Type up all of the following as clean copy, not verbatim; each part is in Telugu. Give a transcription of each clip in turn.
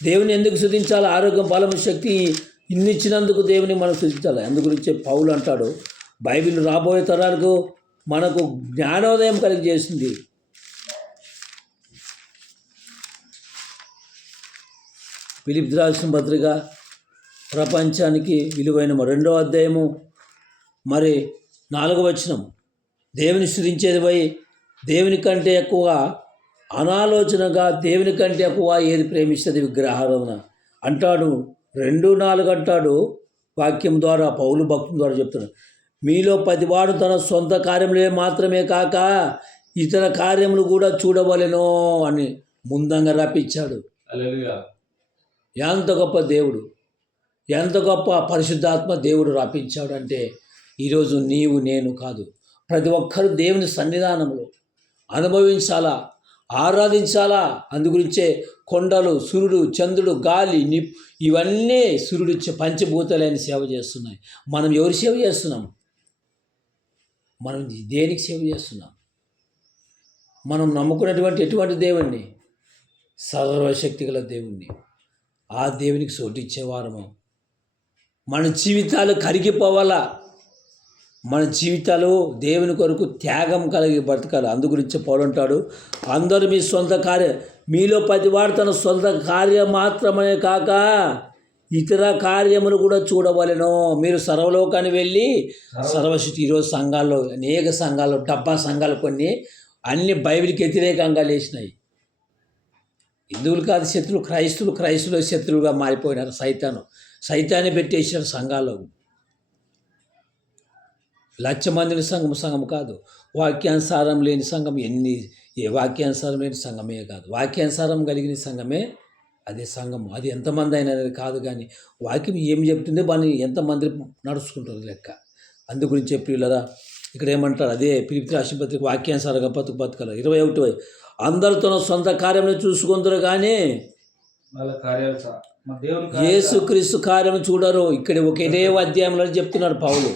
దేవుని ఎందుకు స్తుతించాలి? ఆరోగ్యం, బలం, శక్తి ఇన్ని ఇచ్చినందుకు దేవుని మనం స్తుతించాలి. అందు గురించి పౌలు అంటాడు, బైబిల్ రాబోయే తరాలకు మనకు జ్ఞానోదయం కలిగజేసింది. ఫిలిప్పీయులకు రాసిన పత్రిక ప్రపంచానికి విలువైన 2వ అధ్యాయము మరి 4వ వచనం, దేవుని స్తుతించేది పోయి దేవుని కంటే ఎక్కువగా అనాలోచనగా దేవుని కంటే ఎక్కువ ఏది ప్రేమిస్తుంది? విగ్రహారాధన అంటాడు. 2:4 అంటాడు. వాక్యం ద్వారా పౌలు భక్తుల ద్వారా చెప్తున్నాడు, మీలో ప్రతివాడు తన సొంత కార్యములే మాత్రమే కాక ఇతర కార్యములు కూడా చూడవలెనో అని ముందంగా రప్పించాడు. ఎంత గొప్ప దేవుడు, ఎంత గొప్ప పరిశుద్ధాత్మ దేవుడు రప్పించాడు అంటే, ఈరోజు నీవు నేను కాదు, ప్రతి ఒక్కరు దేవుని సన్నిధానంలో అనుభవించాలా, ఆరాధించాలా. అందుగురించే కొండలు, సూర్యుడు, చంద్రుడు, గాలి, ఇవన్నీ సూర్యుడు పంచభూతాలైన సేవ చేస్తున్నాయి. మనం ఎవరి సేవ చేస్తున్నాం? మనం దేనికి సేవ చేస్తున్నాం? మనం నమ్ముకున్నటువంటి ఎటువంటి దేవుణ్ణి? సర్వశక్తి గల దేవుణ్ణి. ఆ దేవునికి సోటిచ్చేవారము. మన జీవితాలు కరిగిపోవాలా, మన జీవితాలు దేవుని కొరకు త్యాగం కలిగి బ్రతకాలి. అందుగురించి పౌలు అంటాడు, అందరూ మీ సొంత మీలో ప్రతివాడు తన సొంత కార్యం మాత్రమే కాక ఇతర కార్యములు కూడా చూడవలెనో. మీరు సర్వలోకాన్ని వెళ్ళి సర్వశక్తి. ఈరోజు సంఘాల్లో అనేక సంఘాలు, డబ్బా సంఘాలు కొన్ని అన్ని బైబిల్కి వ్యతిరేకంగా లేచినాయి. హిందువులు కాదు శత్రువులు, క్రైస్తువులు శత్రువులుగా మారిపోయినారు. సైతాన్ని పెట్టేసిన సంఘాల్లో 1,00,000 మందిని సంఘం కాదు. వాక్యానుసారం లేని సంఘం వాక్యానుసారం లేని సంఘమే కాదు, వాక్యానుసారం కలిగిన సంఘమే అదే సంఘము. అది ఎంతమంది అయినా కాదు, కానీ వాక్యం ఏం చెప్తుందో దాన్ని ఎంతమంది నడుచుకుంటారు లెక్క. అందుగురించి ప్రియులరా ఇక్కడ ఏమంటారు, అదే ఫిలిప్పీయులకు రాసిన పత్రిక వాక్యానుసారంగా బతకాలి. 21 అందరూ తన సొంత కార్యములు చూసుకుందరు కానీ యేసుక్రీస్తు కార్యం చూడరు. ఇక్కడ ఒకే అధ్యాయంలో చెప్తున్నాడు పౌలు,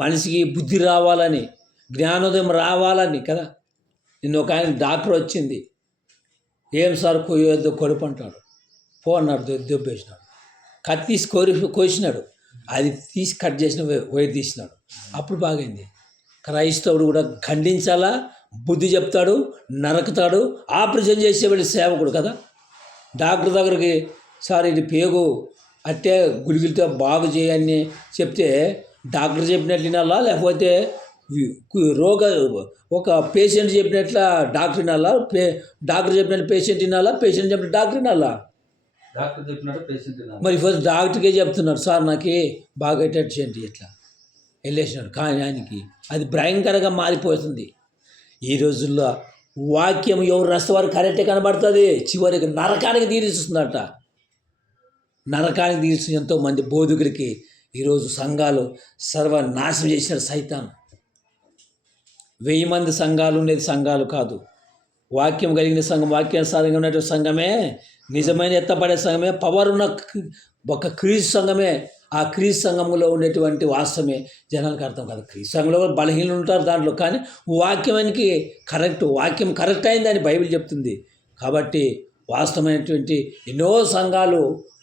మనిషికి బుద్ధి రావాలని, జ్ఞానోదయం రావాలని కదా. నిన్న ఒక ఆయన డాక్టర్ వచ్చింది, ఏం సార్ కొడుపు అంటాడు, అన్నాడు, దెబ్బేసినాడు, కత్తి తీసి కోసినాడు, అది తీసి కట్ చేసిన వైర్ తీసినాడు, అప్పుడు బాగైంది. క్రైస్తవుడు కూడా ఖండించాలా, బుద్ధి చెప్తాడు, నరకుతాడు, ఆపరేషన్ చేసేవాడి సేవకుడు కదా. డాక్టర్ దగ్గరికి సార్ ఇది పేగు అట్టే గుళికలతో బాగు చేయని చెప్తే డాక్టర్ చెప్పినట్లు వినాలా, లేకపోతే ఒక పేషెంట్ చెప్పినట్ల డాక్టర్ వినాలా, డాక్టర్ చెప్పినట్టు పేషెంట్ వినాలా, పేషెంట్ చెప్పిన డాక్టర్ వినాలా? డాక్టర్ చెప్పినట్టు పేషెంట్ వినాలా. మరి ఫస్ట్ డాక్టర్కే చెప్తున్నాడు, సార్ నాకు బాగా చేయండి ఇట్లా వెళ్ళేసినాడు. కానీ ఆయనకి అది భయంకరంగా మారిపోతుంది. ఈ రోజుల్లో వాక్యం ఎవరు రసవారు కరెక్టే కనబడుతుంది, చివరికి నరకానికి తీరుస్తుందట. నరకానికి తీరుస్తుంది ఎంతోమంది బోధకులకి. ఈరోజు సంఘాలు సర్వనాశనం చేసిన సైతాన్. 1000 మంది సంఘాలు ఉండేది సంఘాలు కాదు, వాక్యం కలిగిన సంఘం, వాక్యానుసారంగా ఉన్నటువంటి సంఘమే నిజమైన ఎత్తపడే సంఘమే, పవర్ ఉన్న ఒక క్రీస్తు సంఘమే. ఆ క్రీస్తు సంఘంలో ఉండేటువంటి వాస్తవమే జనాలకు అర్థం కాదు. క్రీస్తు సంఘంలో బలహీనలు ఉంటారు దాంట్లో, కానీ వాక్యానికి వాక్యం కరెక్ట్ అయిందని బైబిల్ చెప్తుంది. కాబట్టి వాస్తవమైనటువంటి ఎన్నో సంఘాలు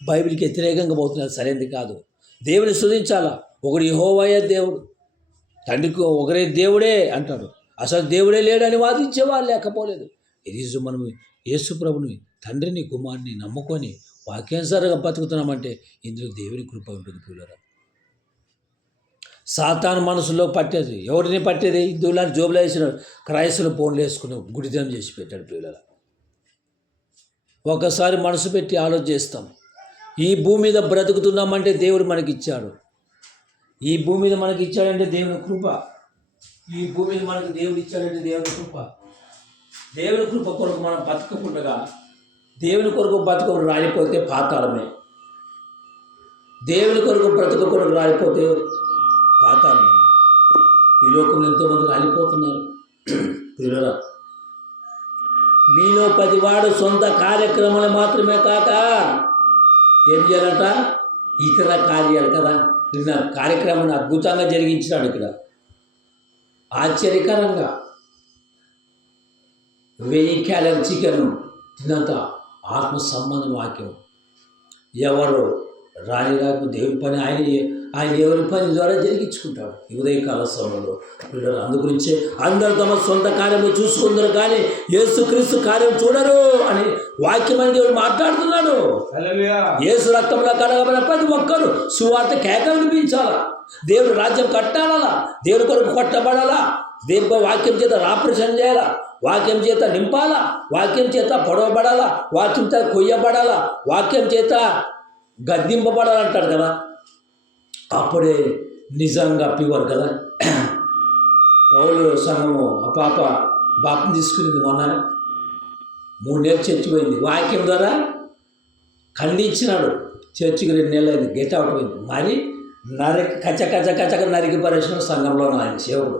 బైబిల్కి వ్యతిరేకంగా పోతున్నారు, సరైనది కాదు. దేవుని స్తుతించాలా. ఒకడు యెహోవాయే దేవుడు, తండ్రికి ఒకరే దేవుడే అంటాడు. అసలు దేవుడే లేడని వాదించేవాళ్ళు లేకపోలేదు. ఈరోజు మనం యేసు ప్రభుని, తండ్రిని, కుమారుని నమ్ముకొని వాక్యానుసారంగా బతుకుతున్నామంటే ఇందులో దేవుని కృప ఉంటుంది. పిల్లరా, సాతాను మనసులో పట్టేది ఎవరిని పట్టేది? హిందువులని జోబులో వేసినాడు, క్రైస్తవులు ఫోన్లు వేసుకుని గుడితనం చేసి పెట్టాడు. పిల్లరా, ఒకసారి మనసు పెట్టి ఆలోచన చేస్తాం. ఈ భూమి మీద బ్రతుకుతున్నామంటే దేవుడు మనకిచ్చాడు. ఈ భూమి మీద మనకి ఇచ్చాడంటే దేవుని కృప. ఈ భూమి మీద మనకు దేవుడు ఇచ్చాడంటే దేవుని కృప. దేవుని కృప కొరకు మనం బతకకుండా దేవుని కొరకు బతుకు రాలిపోతే పాతాళమే. దేవుని కొరకు బ్రతుకు కొరకు రాలిపోతే పాతాళమే. ఈ లోకంలో ఎంతోమంది రాలిపోతున్నారు. పిల్లరా, మీలో ప్రతివాడు సొంత కార్యక్రమాలు మాత్రమే కాక ఏం చేయాలంట? ఇతర కార్యాలు కదా. నిన్న కార్యక్రమాన్ని అద్భుతంగా జరిగించినాడు. ఇక్కడ ఆశ్చర్యకరంగా 1000 క్యాలరీ చికెన్ తిన్నంత ఆత్మ సంబంధం వాక్యం ఎవరు రాని రాకు దేవుని పని ఆయన ఎవరి పని ద్వారా జరిగించుకుంటాడు ఈ ఉదయకాల సమయంలో. వీళ్ళు అందుగురించే అందరు తమ సొంత కార్యము చూసుకుందరు కానీ యేసుక్రీస్తు కార్యం చూడరు అని వాక్యమని దేవుడు మాట్లాడుతున్నాడు. యేసు రక్తంలో కడగబడిన ప్రతి ఒక్కరు సువార్త కేక వినిపించాలా, దేవుడు రాజ్యం కట్టాలా, దేవుడి కొరకు కొట్టబడాలా, దేవుని వాక్యం చేత ఆపరేషన్ చేయాలా, వాక్యం చేత నింపాలా, వాక్యం చేత పొడవబడాలా, వాక్యం చేత కొయ్యబడాలా, వాక్యం చేత గద్దింపబడాలంటాడు కదా. అప్పుడే నిజంగా ప్యూర్ కదా. పౌలు సంఘము ఆ పాప బాప్ని తీసుకునింది మొన్న 3 నెలలు చచ్చిపోయింది. వాక్యం ద్వారా ఖండించినాడు. చర్చికి 2 నెలలు అయింది, గెట్ అవుట్ అయింది. మరి కచ్చ నరికి పరిశ్రమ సంఘంలో ఆయన సేవకుడు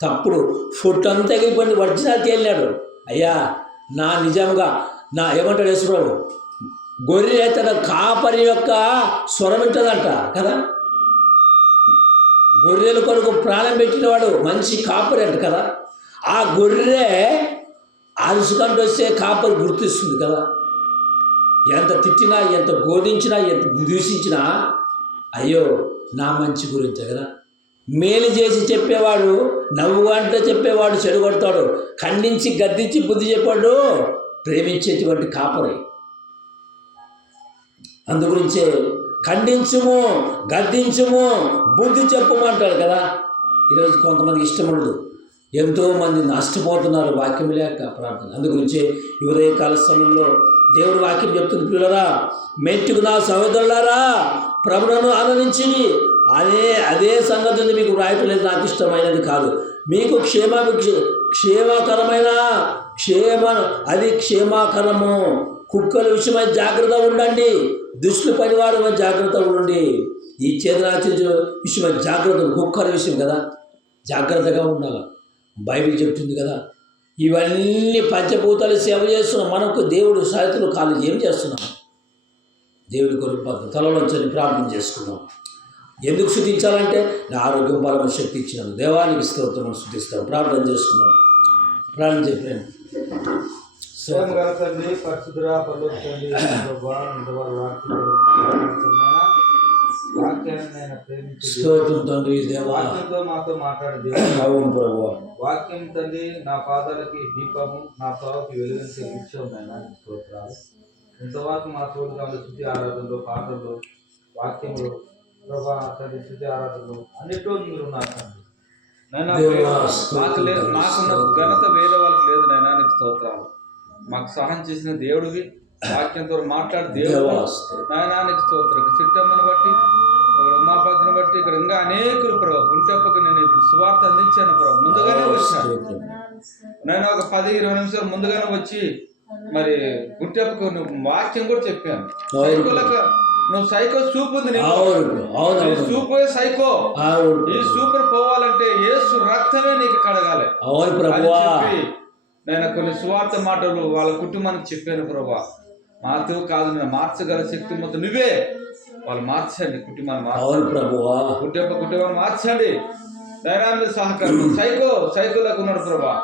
తప్పుడు ఫుట్ అంతా ఎగిరిపోయింది. ఒరిజినాలిటీ వెళ్ళాడు. అయ్యా నా నిజంగా నా ఏమంటాడు యేసుప్రభు, గొర్రె తన కాపరి యొక్క స్వరం వింటుందంట కదా. గొర్రెల కొరకు ప్రాణం పెట్టినవాడు మంచి కాపరి అంట కదా. ఆ గొర్రె అరుసుకంటూ వస్తే కాపరి గుర్తిస్తుంది కదా. ఎంత తిట్టినా, ఎంత గోదించినా, ఎంత దూషించినా అయ్యో నా మంచి గురించే కదా. మేలు చేసి చెప్పేవాడు, నవ్వు అంటే చెప్పేవాడు చెడగొడతాడు, ఖండించి గద్దించి బుద్ధి చెప్పాడు ప్రేమించేటువంటి కాపరి. అందుగురించే ఖండించుము, గద్దించుము, బుద్ధి చెప్పుమంటాడు కదా. ఈరోజు కొంతమందికి ఇష్టం ఉండదు, ఎంతోమంది నష్టపోతున్నారు వాక్యం లేక ప్రార్థన. అందుగురించే ఈ ఉదయకాల సమయంలో దేవుడు వాక్యం చెప్తుంది, పిల్లరా మెట్టుకు నా సహోదరులారా ప్రభువును ఆనందించి అదే సంగతి ఉంది. మీకు రాయటం లేదు, నాకు ఇష్టమైనది కాదు. మీకు క్షేమకరమైన అది క్షేమకరము. కుక్కల విషయమై జాగ్రత్త ఉండండి, దుష్టుల పనివారు జాగ్రత్త ఉండండి. ఈ చేదనాచర్య విషయమై జాగ్రత్త, కుక్కల విషయం కదా, జాగ్రత్తగా ఉండాలి. బైబిల్ చెప్తుంది కదా. ఇవన్నీ పంచభూతాలు సేవ చేస్తున్నాం. మనకు దేవుడు సాయతులు కాళ్ళు ఏం చేస్తున్నాం? దేవుడి కొరకు తలలోంచని ప్రార్థన చేసుకున్నాం. ఎందుకు స్తుతించాలంటే నా ఆరోగ్యం బలము శక్తి ఇచ్చినాను, దేవానికి స్తోత్రం స్తుతిస్తాం. ప్రార్థన చేసుకున్నాం. ప్రార్థన చెప్పాను. స్తోత్రం తండ్రి, వాక్యంతో మాతో మాట్లాడే అవును ప్రభువా. వాక్యం తండ్రి నా పాదాలకి దీపము, నా త్రోవకి వెలుగునిచ్చే వృక్షమైనా స్తోత్రాలు. ఇంతవరకు మా తోడుగా స్తుతి ఆరాధనలు, పాటలు, వాక్యములు ప్రభా తండ్రి, స్తుతి ఆరాధనలు అన్నిట్లో మీరు ఉన్నారు తండ్రి. మాకున్న ఘనత వేరే వాళ్ళకి లేదు నైనా, నీకు స్తోత్రాలు. మాకు సహాయం చేసిన దేవుడివి, వాక్యంతో మాట్లాడే దేవుడు నాయనా, నీకు స్తోత్రం. సిట్టమ్మను బట్టి, ఉమాపతిని బట్టి ఇక్కడ ఇంకా అనేకులు ప్రభావ గుంటెప్పకి నేను ఇప్పుడు సువార్త అందించాను ప్రభావ. ముందుగానే వచ్చాను నేను, ఒక 10-20 నిమిషాలు ముందుగానే వచ్చి మరి గుంటెప్పకు నువ్వు వాక్యం కూడా చెప్పాను. సైకోలకు నువ్వు సైకో సూప్ ఉంది, సూప్ సైకో. ఈ సూప్ పోవాలంటే యేసు రక్తమే నీకు కడగాలి అని చెప్పి నేను కొన్ని సువార్త మాటలు వాళ్ళ కుటుంబానికి చెప్పాను ప్రభా. మాతో కాదు, నేను మార్చగల శక్తి మొత్తం నువ్వే. వాళ్ళు మార్చండి, కుటుంబాన్ని మార్చండి, కుటుంబాన్ని మార్చండి. దైనాన్ని సహకారం సైకోలకు ఉన్నాడు ప్రభా,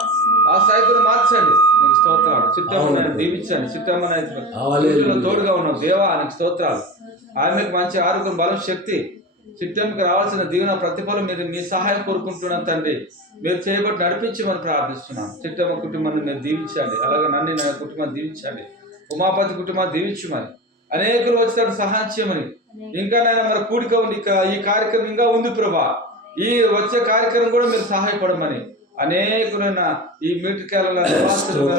ఆ సైకోను మార్చండి. నీకు స్తోత్రాలు. చిత్తమ్మని దీవించండి, చిత్తమ్మని తోడుగా ఉన్నావు దేవా, నీకు స్తోత్రాలు. ఆమెకు మంచి ఆరోగ్యం, బలం, శక్తి, చిట్టంకి రావాల్సిన దీవెన ప్రతిఫలం మీరు మీ సహాయం కోరుకుంటున్నాను తండ్రి. మీరు చేయబట్టి నడిపించమని ప్రార్థిస్తున్నాను. చిట్టమ్మ కుటుంబాన్ని మీరు దీవించండి, అలాగే నన్ను నా కుటుంబాన్ని దీవించండి, ఉమాపతి కుటుంబాన్ని దీవించమని, అనేకులు వచ్చేటట్టు సహాయం చేయమని. ఇంకా నేను మరి కూడిక ఉంది, ఈ కార్యక్రమం ఇంకా ఉంది ప్రభా, ఈ వచ్చే కార్యక్రమం కూడా మీరు సహాయపడమని. అనేకులైన ఈ మీటికాలలో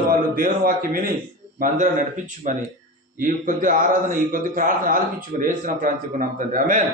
వాళ్ళు దేవుని వాక్యం విని మా అందరూ నడిపించమని, ఈ కొద్ది ఆరాధన, ఈ కొద్ది ప్రార్థన ఆలపించమని యేసు ప్రాంతికున్నాం తండ్రి. ఆమేన్.